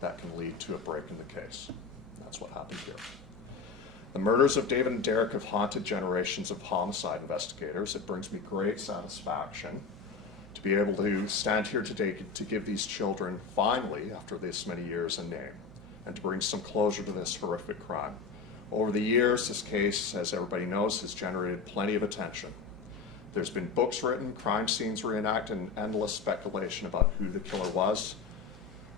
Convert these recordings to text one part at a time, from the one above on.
that can lead to a break in the case. That's what happened here. The murders of David and Derek have haunted generations of homicide investigators. It brings me great satisfaction to be able to stand here today to give these children, finally, after this many years, a name, and to bring some closure to this horrific crime. Over the years, this case, as everybody knows, has generated plenty of attention. There's been books written, crime scenes reenacted, and endless speculation about who the killer was.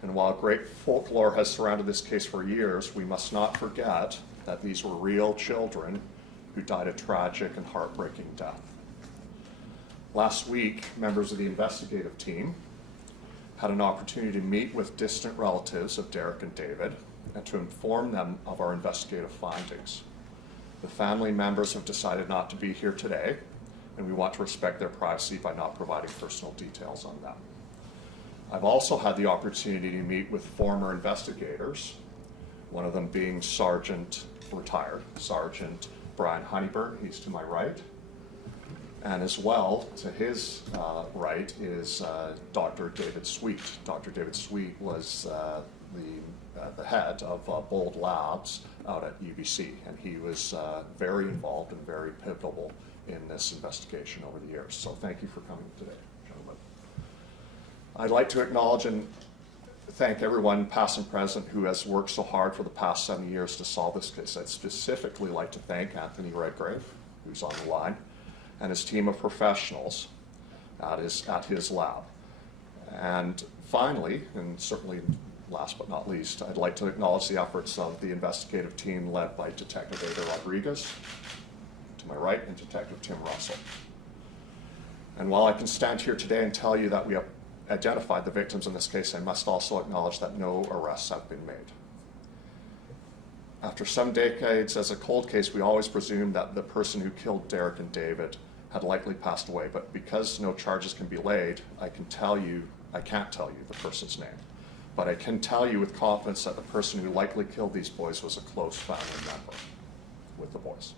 And while great folklore has surrounded this case for years, we must not forget that these were real children who died a tragic and heartbreaking death. Last week, members of the investigative team had an opportunity to meet with distant relatives of Derek and David and to inform them of our investigative findings. The family members have decided not to be here today, and we want to respect their privacy by not providing personal details on them. I've also had the opportunity to meet with former investigators, one of them being retired Sergeant Brian Honeyburn, he's to my right, and as well to his right is Dr. David Sweet. Dr. David Sweet was the head of Bold Labs out at UBC, and he was very involved and very pivotal in this investigation over the years. So thank you for coming today, gentlemen. I'd like to acknowledge and thank everyone, past and present, who has worked so hard for the past 7 years to solve this case. I'd specifically like to thank Anthony Redgrave, who's on the line, and his team of professionals at his lab. And finally, and certainly last but not least, I'd like to acknowledge the efforts of the investigative team led by Detective Aida Rodriguez, to my right, and Detective Tim Russell. And while I can stand here today and tell you that we have identified the victims in this case, I must also acknowledge that no arrests have been made. After some decades as a cold case, we always presumed that the person who killed Derek and David had likely passed away, but because no charges can be laid, I can't tell you the person's name. But I can tell you with confidence that the person who likely killed these boys was a close family member with the boys.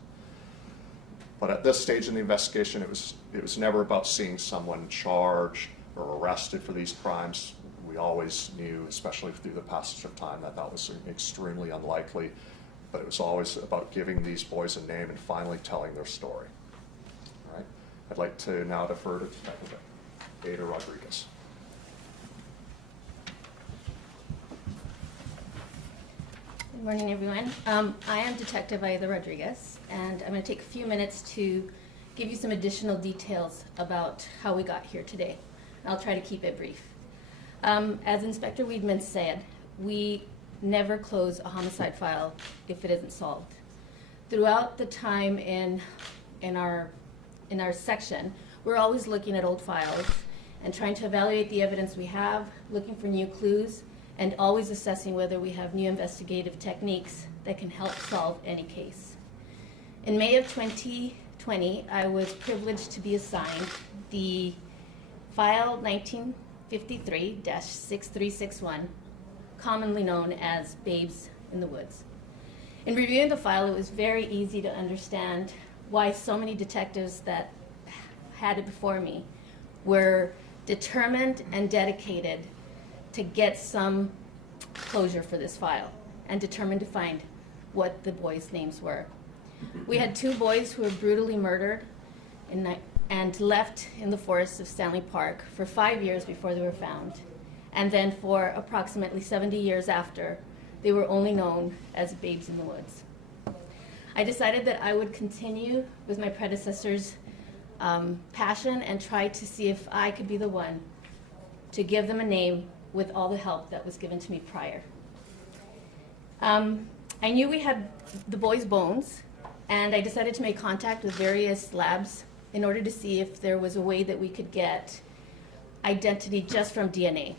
But at this stage in the investigation, it was never about seeing someone charged or arrested for these crimes. We always knew, especially through the passage of time, that was extremely unlikely. But it was always about giving these boys a name and finally telling their story. All right? I'd like to now defer to Detective Aida Rodriguez. Good morning, everyone. I am Detective Aida Rodriguez, and I'm going to take a few minutes to give you some additional details about how we got here today. I'll try to keep it brief. As Inspector Weidman said, we never close a homicide file if it isn't solved. Throughout the time in our section, we're always looking at old files and trying to evaluate the evidence we have, looking for new clues, and always assessing whether we have new investigative techniques that can help solve any case. In May of 2020, I was privileged to be assigned the file 1953-6361, commonly known as Babes in the Woods. In reviewing the file, it was very easy to understand why so many detectives that had it before me were determined and dedicated to get some closure for this file and determined to find what the boys' names were. We had 2 boys who were brutally murdered and left in the forests of Stanley Park for 5 years before they were found. And then for approximately 70 years after, they were only known as Babes in the Woods. I decided that I would continue with my predecessor's passion and try to see if I could be the one to give them a name with all the help that was given to me prior. I knew we had the boys' bones, and I decided to make contact with various labs in order to see if there was a way that we could get identity just from DNA.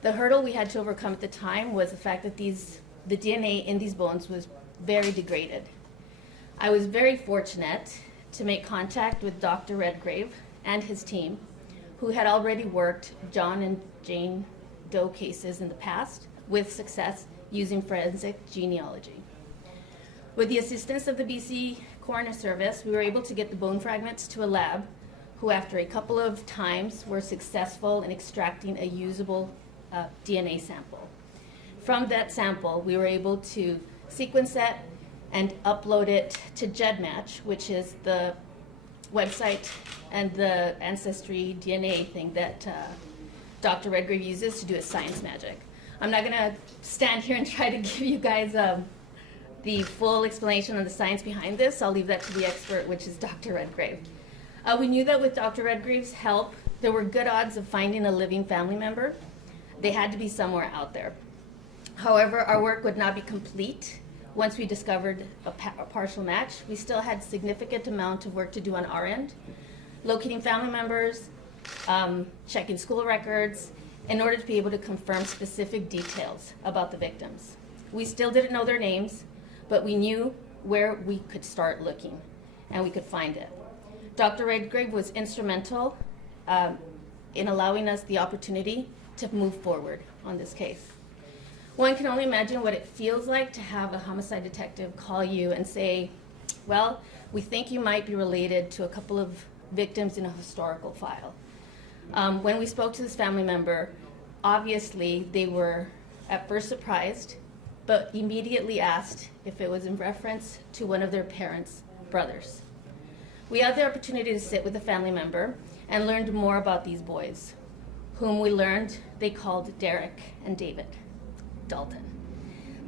The hurdle we had to overcome at the time was the fact that the DNA in these bones was very degraded. I was very fortunate to make contact with Dr. Redgrave and his team, who had already worked John and Jane Doe cases in the past with success using forensic genealogy. With the assistance of the BC Coroner Service, we were able to get the bone fragments to a lab who, after a couple of times, were successful in extracting a usable DNA sample. from that sample, we were able to sequence that and upload it to GEDmatch, which is the website and the ancestry DNA thing that Dr. Redgrave uses to do his science magic. I'm not gonna stand here and try to give you guys the full explanation on the science behind this. I'll leave that to the expert, which is Dr. Redgrave. We knew that with Dr. Redgrave's help, there were good odds of finding a living family member. They had to be somewhere out there. However, our work would not be complete once we discovered a partial match. We still had significant amount of work to do on our end, locating family members, checking school records, in order to be able to confirm specific details about the victims. We still didn't know their names, but we knew where we could start looking, and we could find it. Dr. Redgrave was instrumental in allowing us the opportunity to move forward on this case. One can only imagine what it feels like to have a homicide detective call you and say, well, we think you might be related to a couple of victims in a historical file. When we spoke to this family member, obviously they were at first surprised, but immediately asked if it was in reference to one of their parents' brothers. We had the opportunity to sit with the family member and learned more about these boys, whom we learned they called Derek and David Dalton.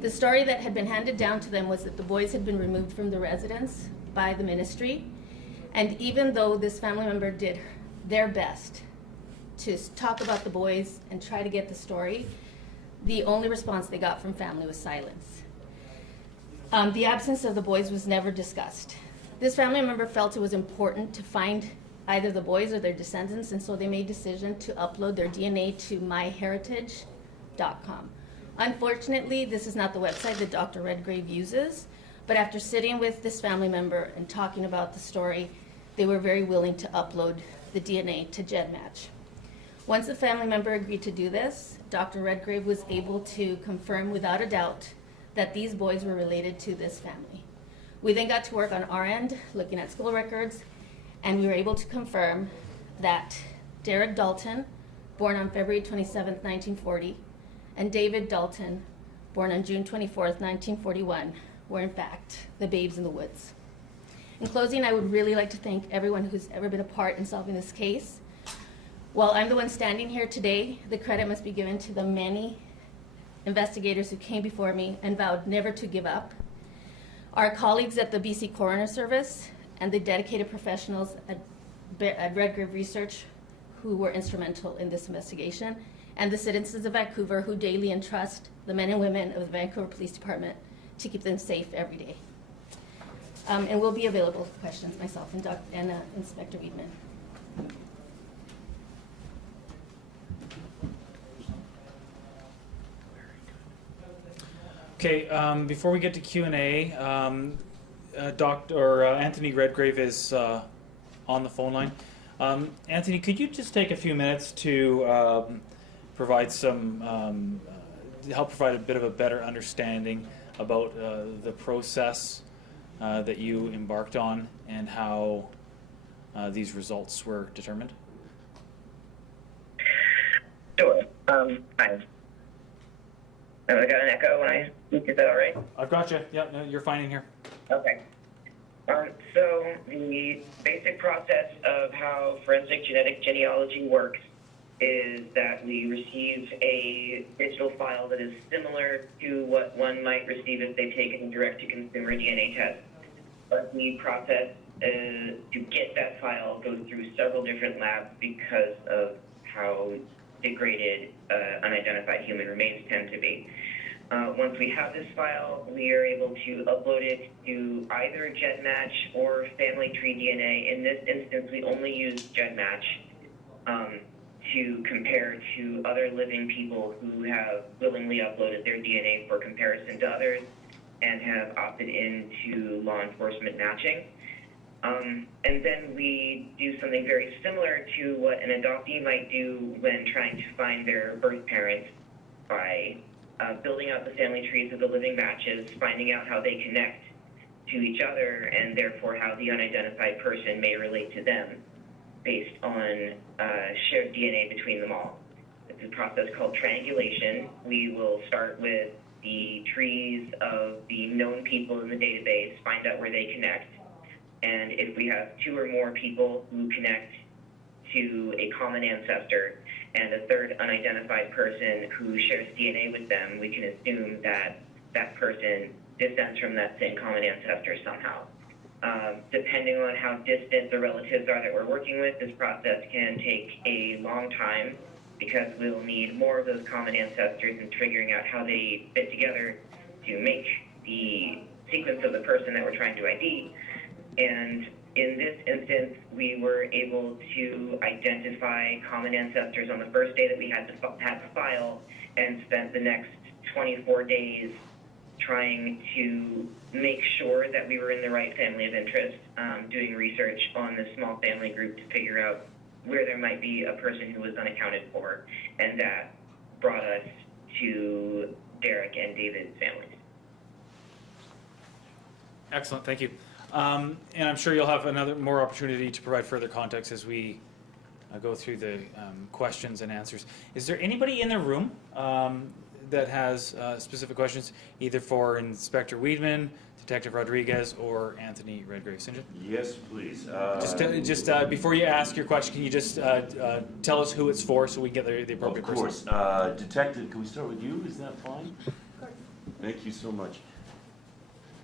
The story that had been handed down to them was that the boys had been removed from the residence by the ministry, and even though this family member did their best to talk about the boys and try to get the story, the only response they got from family was silence. The absence of the boys was never discussed. This family member felt it was important to find either the boys or their descendants, and so they made a decision to upload their DNA to myheritage.com. Unfortunately, this is not the website that Dr. Redgrave uses, but after sitting with this family member and talking about the story, they were very willing to upload the DNA to GEDmatch. Once the family member agreed to do this, Dr. Redgrave was able to confirm without a doubt that these boys were related to this family. We then got to work on our end, looking at school records, and we were able to confirm that Derek Dalton, born on February 27th, 1940, and David Dalton, born on June 24th, 1941, were in fact the babes in the woods. In closing, I would really like to thank everyone who's ever been a part in solving this case. While I'm the one standing here today, the credit must be given to the many investigators who came before me and vowed never to give up. Our colleagues at the BC Coroner Service and the dedicated professionals at Redgrave Research who were instrumental in this investigation, and the citizens of Vancouver who daily entrust the men and women of the Vancouver Police Department to keep them safe every day. And we'll be available for questions, myself and Inspector Weidman. Okay, before we get to Q&A, Anthony Redgrave is on the phone line. Anthony, could you just take a few minutes to provide some, help provide a bit of a better understanding about the process that you embarked on and how these results were determined? Sure. Hi. I got an echo when I speak. Is that all right? I've got you. Yeah, no, you're fine in here. Okay. So the basic process of how forensic genetic genealogy works is that we receive a digital file that is similar to what one might receive if they've taken a direct-to-consumer DNA test. But the process to get that file goes through several different labs because of how degraded unidentified human remains tend to be. Once we have this file, we are able to upload it to either GEDmatch or Family Tree DNA. In this instance, we only use GEDmatch to compare to other living people who have willingly uploaded their DNA for comparison to others and have opted into law enforcement matching. And then we do something very similar to what an adoptee might do when trying to find their birth parents by building out the family trees of the living matches, finding out how they connect to each other, and therefore how the unidentified person may relate to them based on shared DNA between them all. the process called triangulation. We will start with the trees of the known people in the database, find out where they connect, and if we have 2 or more people who connect to a common ancestor and a third unidentified person who shares DNA with them, we can assume that that person descends from that same common ancestor somehow. Depending on how distant the relatives are that we're working with, this process can take a long time because we'll need more of those common ancestors and figuring out how they fit together to make the sequence of the person that we're trying to ID. And in this instance, we were able to identify common ancestors on the first day that we had the file, and spent the next 24 days trying to make sure that we were in the right family of interest, doing research on the small family group to figure out where there might be a person who was unaccounted for, and that brought us to Derek and David's families. Excellent, thank you. And I'm sure you'll have more opportunity to provide further context as we go through the questions and answers. Is there anybody in the room that has specific questions, either for Inspector Weidman, Detective Rodriguez, or Anthony Redgrave? St. John? Yes, please. Just before you ask your question, can you just tell us who it's for so we get the appropriate Of course. person? Detective, can we start with you? Is that fine? Of course. Thank you so much.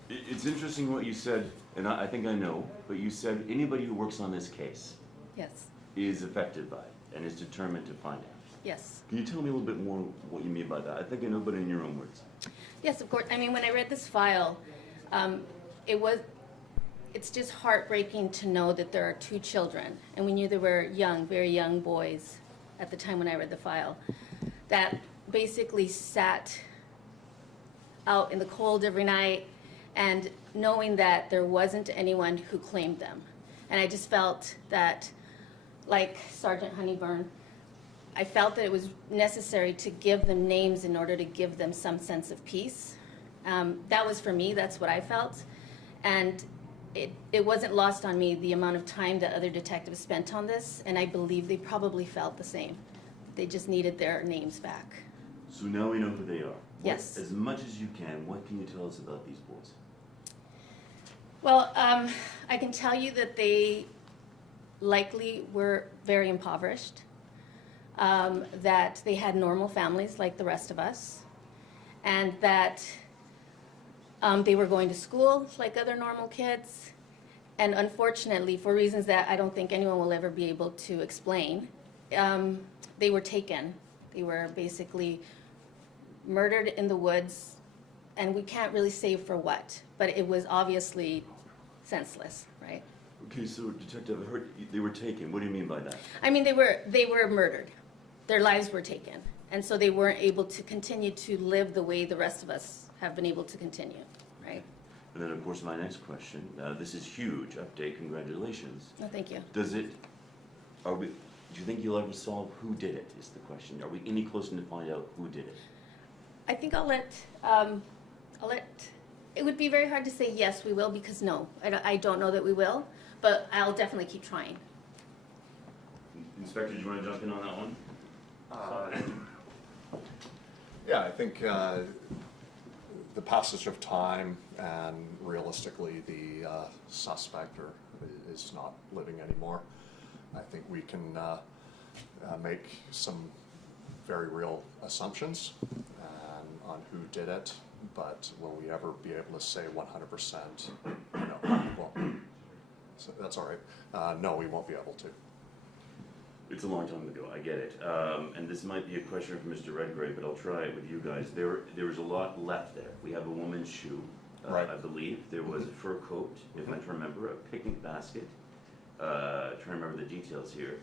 It's interesting what you said, and I think I know, but you said anybody who works on this case Yes, is affected by it and is determined to find out. yes. Can you tell me a little bit more what you mean by that? I think I know, but in your own words. Yes, of course. I mean, when I read this file, it's just heartbreaking to know that there are 2 children, and we knew they were young, very young boys at the time when I read the file, that basically sat out in the cold every night, and knowing that there wasn't anyone who claimed them. And I just felt that, like Sergeant Honeyburn, I felt that it was necessary to give them names in order to give them some sense of peace. That was for me, that's what I felt. And it wasn't lost on me the amount of time that other detectives spent on this, and I believe they probably felt the same. They just needed their names back. So now we know who they are. Yes. As much as you can, what can you tell us about these boys? Well, I can tell you that they likely were very impoverished, that they had normal families like the rest of us, and that they were going to school like other normal kids. And unfortunately, for reasons that I don't think anyone will ever be able to explain, they were taken. They were basically murdered in the woods, and we can't really say for what, but it was obviously senseless, right? Okay, so Detective, I heard they were taken. What do you mean by that? I mean, they were murdered. Their lives were taken, and so they weren't able to continue to live the way the rest of us have been able to continue, right? And then, of course, my next question. This is huge update. Congratulations. No, thank you. Do you think you'll ever solve who did it? Is the question. Are we any closer to find out who did it? I think I'll let. It would be very hard to say yes, we will, because no, I don't know that we will, but I'll definitely keep trying. Inspector, do you want to jump in on that one? Yeah, I think the passage of time and realistically the suspect is not living anymore. I think we can make some very real assumptions on who did it, but will we ever be able to say 100%? No, well, so that's all right. No, we won't be able to. It's a long time ago, I get it. And this might be a question for Mr. Redgrave, but I'll try it with you guys. There was a lot left there. We have a woman's shoe, Right. I believe. There was a fur coat, if I can remember, a picnic basket. Trying to remember the details here.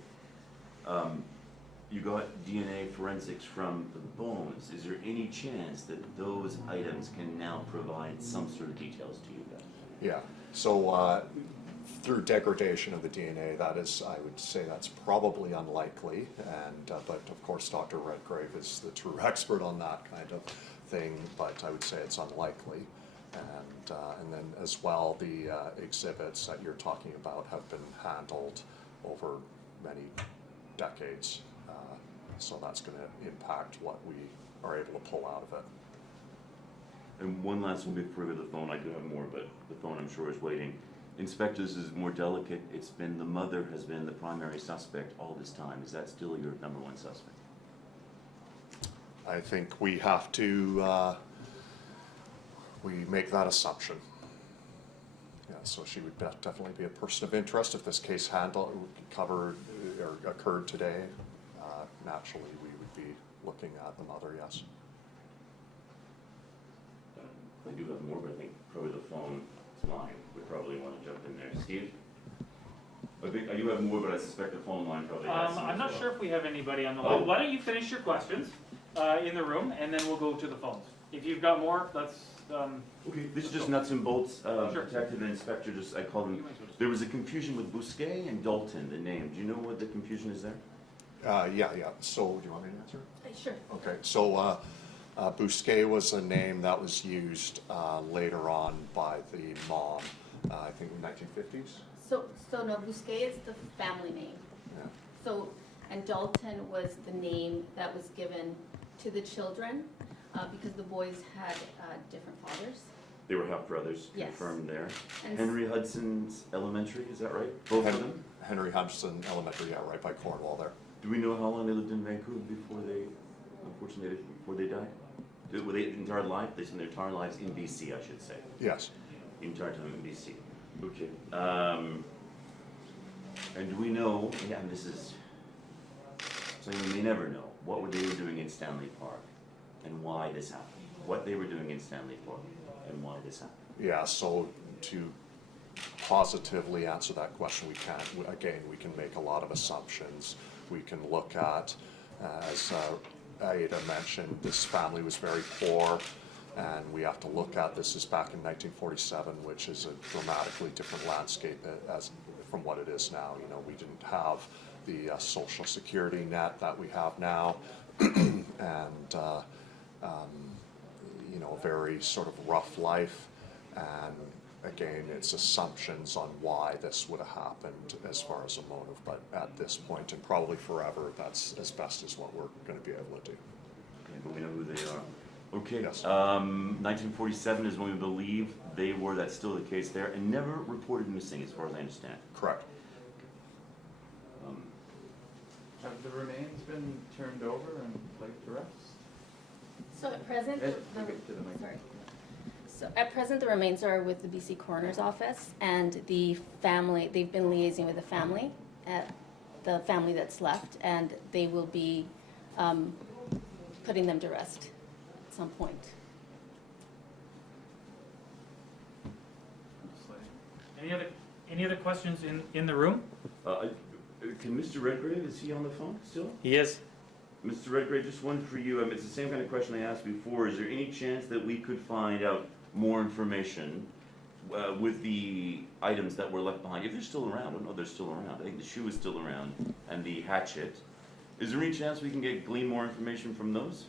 You got DNA forensics from the bones. Is there any chance that those items can now provide some sort of details to you guys? Yeah, so through degradation of the DNA, that is, I would say that's probably unlikely, and but of course Dr. Redgrave is the true expert on that kind of thing, but I would say it's unlikely. And then as well, the exhibits that you're talking about have been handled over many decades. So that's going to impact what we are able to pull out of it. And one last one before we go to the phone. I do have more, but the phone I'm sure is waiting. Inspectors is more delicate. It's been the mother has been the primary suspect all this time. Is that still your number one suspect? I think we have to, we make that assumption. Yeah, so she would definitely be a person of interest if this case covered or occurred today. Naturally, we would be looking at the mother, yes. I do have more, but I think probably the phone is mine. We probably want to jump in there. Steve? I think I do have more, but I suspect the phone line probably has some I'm as not well. sure if we have anybody on the Oh. line. Why don't you finish your questions in the room, and then we'll go to the phones. If you've got more, let's... Okay, this is just nuts and bolts. Sure. Detective and inspector, just I call them. There was a confusion with Bousquet and Dalton, the name. Do you know what the confusion is there? Yeah. So, do you want me to answer? Sure. Okay, so Bousquet was a name that was used later on by the mom, I think in the 1950s. So no, Bousquet is the family name. Yeah. So, and Dalton was the name that was given to the children because the boys had different fathers. They were half brothers, Yes. confirmed there. And Henry Hudson's Elementary, is that right? Both of them? Henry Hudson Elementary, yeah, right by Cornwall there. Do we know how long they lived in Vancouver before they, unfortunately, before they died? Were they entire life? They spent their entire lives in BC, I should say. Yes. Entire time in BC. Okay. And do we know, yeah, and this is something we may never know, what were they doing in Stanley Park and why this happened? What they were doing in Stanley Park and why this happened? Yeah, so to positively answer that question, we can't, again, we can make a lot of assumptions. We can look at, as Aida mentioned, this family was very poor, and we have to look at this is back in 1947, which is a dramatically different landscape as from what it is now. You know, we didn't have the social security net that we have now, and you know, a very sort of rough life. And again, it's assumptions on why this would have happened as far as a motive, but at this point and probably forever, that's as best as what we're going to be able to do. Okay, but we know who they are. Okay. Yes. 1947 is when we believe they were. That's still the case there, and never reported missing, as far as I understand. Correct. Have the remains been turned over and laid to rest? So at present, Ed, you get to the mic. sorry. So at present, the remains are with the BC Coroner's Office, and the family, they've been liaising with the family, that's left, and they will be putting them to rest at some point. Any other questions in the room? Can Mr. Redgrave, is he on the phone still? He is. Mr. Redgrave, just one for you. It's the same kind of question I asked before. Is there any chance that we could find out more information with the items that were left behind? If they're still around, I don't know if they're still around. I think the shoe is still around and the hatchet. Is there any chance we can glean more information from those?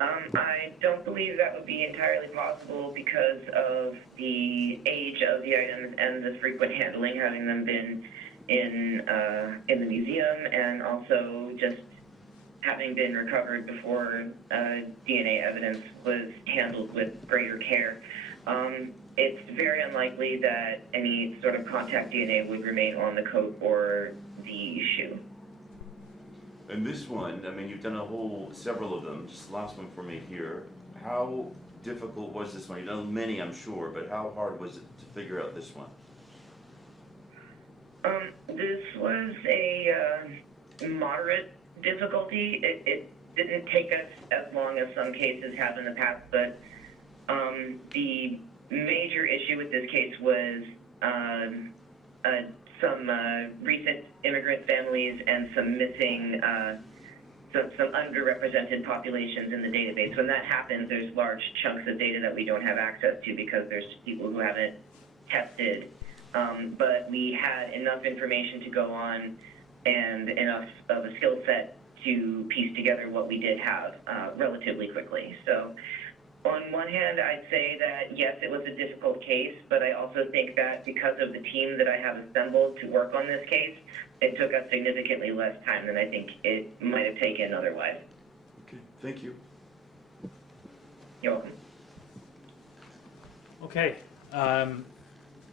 I don't believe that would be entirely possible because of the age of the items and the frequent handling, having them been in the museum, and also just having been recovered before DNA evidence was handled with greater care. It's very unlikely that any sort of contact DNA would remain on the coat or the shoe. And this one, I mean, you've done several of them. Just last one for me here. How difficult was this one? You've done many, I'm sure, but how hard was it to figure out this one? This was a moderate difficulty. It didn't take us as long as some cases have in the past, but the major issue with this case was some recent immigrant families and some missing, some underrepresented populations in the database. When that happens, there's large chunks of data that we don't have access to because there's people who haven't tested. But we had enough information to go on and enough of a skill set to piece together what we did have relatively quickly. So On one hand, I'd say that yes, it was a difficult case, but I also think that because of the team that I have assembled to work on this case, it took us significantly less time than I think it might have taken otherwise. Okay, thank you. You're welcome. Okay,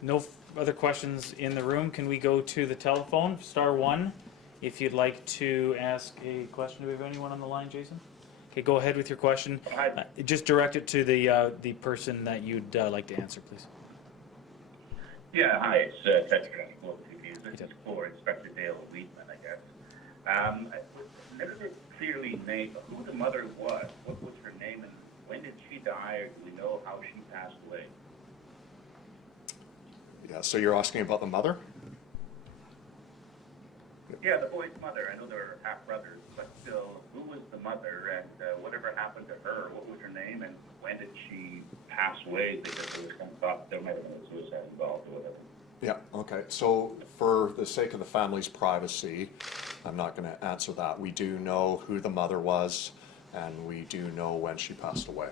no other questions in the room. Can we go to the telephone? *1 if you'd like to ask a question. Do we have anyone on the line, Jason? Okay, go ahead with your question. Just direct it to the person that you'd like to answer, please. Yeah, hi, it's Ted from This is for Inspector Dale Weidman, I guess. Never clearly named who the mother was. What was her name, and when did she die, or do we know how she passed away? Yeah, so you're asking about the mother? Yeah, the boy's mother. I know they're half brothers, but still, who was the mother, and whatever happened to her? What was her name, and when did she pass away? Because there was some thought there might have been a suicide involved or whatever. Yeah, okay. So for the sake of the family's privacy, I'm not going to answer that. We do know who the mother was, and we do know when she passed away.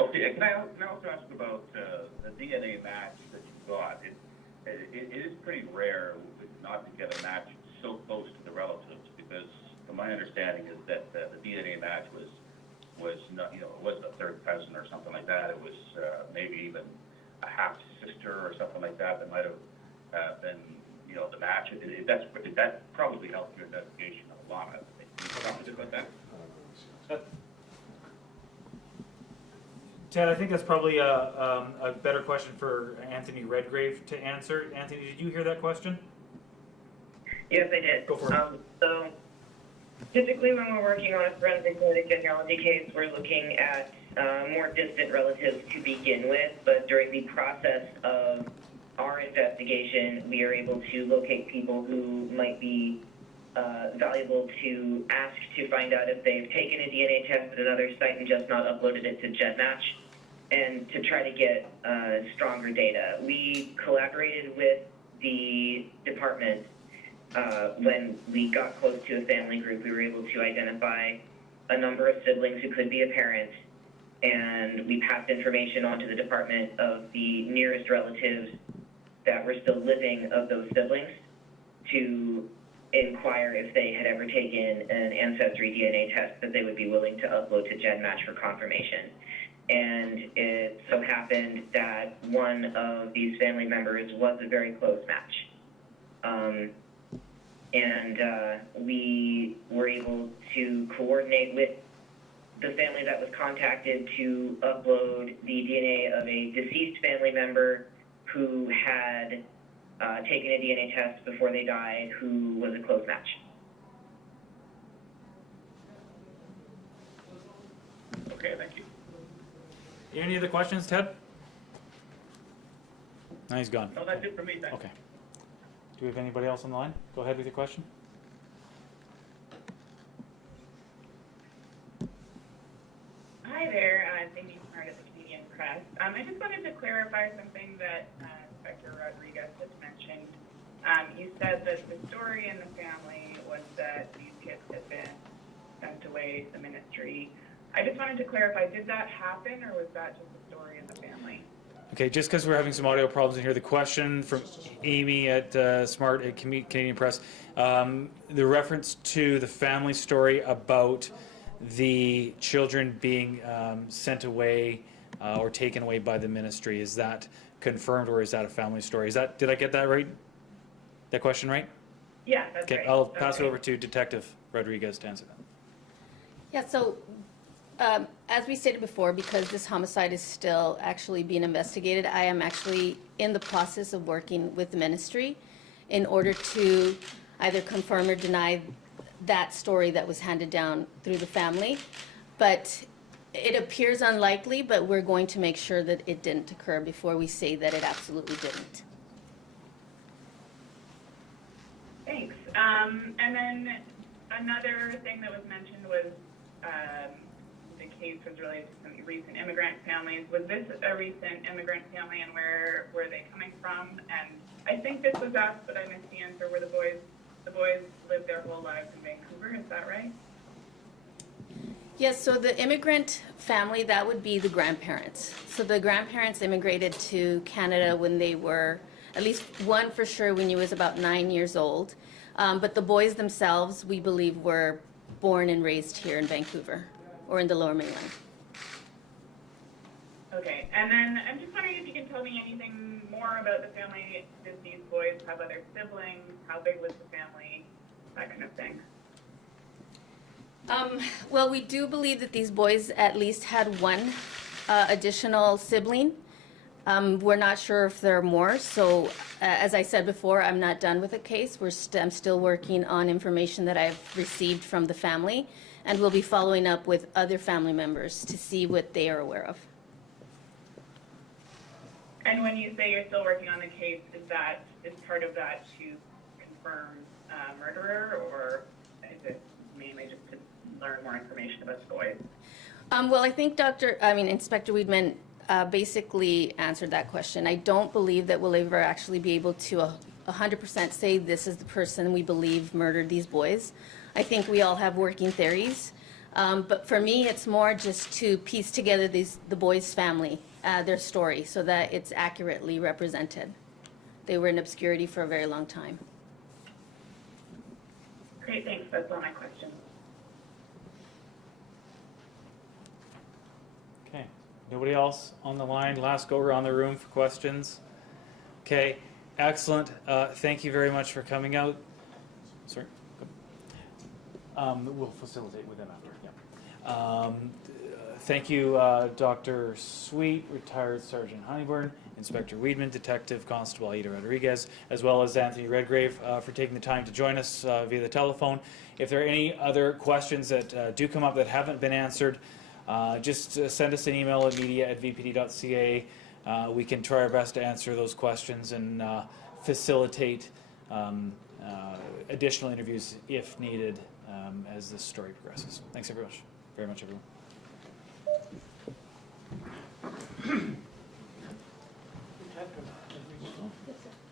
Okay, can I also ask about the DNA match that you got? It is pretty rare not to get a match so close to the relatives, because from my understanding is that the DNA match was not, it wasn't a third cousin or something like that. It was maybe even a half sister or something like that might have been, the match. That probably helped your investigation a lot. Can you talk a bit about that? Ted, I think that's probably a better question for Anthony Redgrave to answer. Anthony, did you hear that question? Yes, I did. Go for it. So typically when we're working on a forensic genetic genealogy case, we're looking at more distant relatives to begin with, but during the process of our investigation, we are able to locate people who might be valuable to ask to find out if they've taken a DNA test at another site and just not uploaded it to GenMatch, and to try to get stronger data. We collaborated with the department when we got close to a family group. We were able to identify a number of siblings who could be a parent, and we passed information on to the department of the nearest relatives that were still living of those siblings to inquire if they had ever taken an ancestry DNA test that they would be willing to upload to GenMatch for confirmation. And it so happened that one of these family members was a very close match. We were able to coordinate with the family that was contacted to upload the DNA of a deceased family member who had taken a DNA test before they died, who was a close match. Okay, thank you. Any other questions, Ted? No, he's gone. No, that's it for me, thanks. Okay. Do we have anybody else on the line? Go ahead with your question. Hi there, Cindy Smart at the Canadian Press. I just wanted to clarify something that Inspector Rodriguez just mentioned. You said that the story in the family was that these kids had been sent away to the ministry. I just wanted to clarify, did that happen, or was that just a story in the family? Okay, just because we're having some audio problems in here, the question from Amy at Smart at Canadian Press, the reference to the family story about the children being sent away or taken away by the ministry, is that confirmed, or is that a family story? Did I get that right? That question right? Yeah, that's okay, right. I'll pass it over to Detective Rodriguez to answer that. Yeah, so as we stated before, because this homicide is still actually being investigated, I am actually in the process of working with the ministry in order to either confirm or deny that story that was handed down through the family. But it appears unlikely, but we're going to make sure that it didn't occur before we say that it absolutely didn't. Thanks. And then another thing that was mentioned was the case was related to some recent immigrant families. Was this a recent immigrant family, and where were they coming from? And I think this was asked, but I missed the answer. Were the boys lived their whole lives in Vancouver? Is that right? Yes, so the immigrant family, that would be the grandparents. So the grandparents immigrated to Canada when they were, at least one for sure, when he was about 9 years old. But the boys themselves, we believe, were born and raised here in Vancouver or in the Lower Mainland. Okay, and then I'm just wondering if you can tell me anything more about the family. Did these boys have other siblings? How big was the family? That kind of thing. Well, we do believe that these boys at least had one additional sibling. We're not sure if there are more, so as I said before, I'm not done with the case. I'm still working on information that I've received from the family, and we'll be following up with other family members to see what they are aware of. And when you say you're still working on the case, is part of that to confirm murderer, or is it mainly just to learn more information about the boys? Well, I think Inspector Weidman basically answered that question. I don't believe that we'll ever actually be able to 100% say this is the person we believe murdered these boys. I think we all have working theories. But for me, it's more just to piece together the boys' family, their story, so that it's accurately represented. They were in obscurity for a very long time. Great, thanks. That's all my questions. Okay, nobody else on the line? Last go around the room for questions. Okay, excellent. Thank you very much for coming out. Sorry. We'll facilitate with them after. Yeah. Thank you, Dr. Sweet, retired Sergeant Honeyburn, Inspector Weidman, Detective Constable Aida Rodriguez, as well as Anthony Redgrave for taking the time to join us via the telephone. If there are any other questions that do come up that haven't been answered, just send us an email at media@vpd.ca. We can try our best to answer those questions and facilitate additional interviews if needed as this story progresses. Thanks very much, everyone.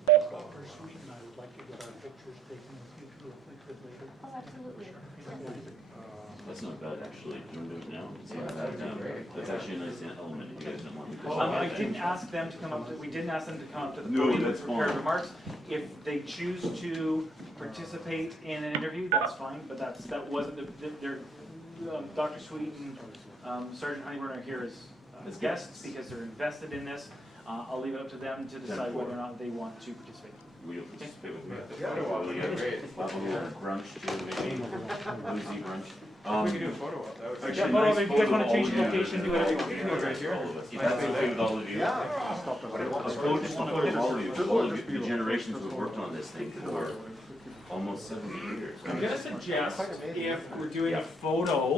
Dr. Sweet and I would like to get our pictures taken in the future, if we could later. Oh, absolutely. That's not bad, actually. Do you want to do it now? That's actually a nice element. You guys don't want me to. I didn't ask them to come up. We didn't ask them to come up to the No, podium that's with prepared fine. remarks. If they choose to participate in an interview, that's fine. But that wasn't Dr. Sweet and Sergeant Honeyburn are here as guests because they're invested in this. I'll leave it up to them to decide whether or not they want to participate. Will you participate with me at the photo? Will you have a little brunch too, maybe? Boozy brunch. We could do a photo op. That would Actually, Yeah, nice if you guys photo want of to change all the of you. location, do whatever you want. You can do it right here. All of us. If that's okay with all of you. Let's go just one photo of all of you, the generations who have worked on this thing for almost 70 years. I'm going to suggest if we're doing a photo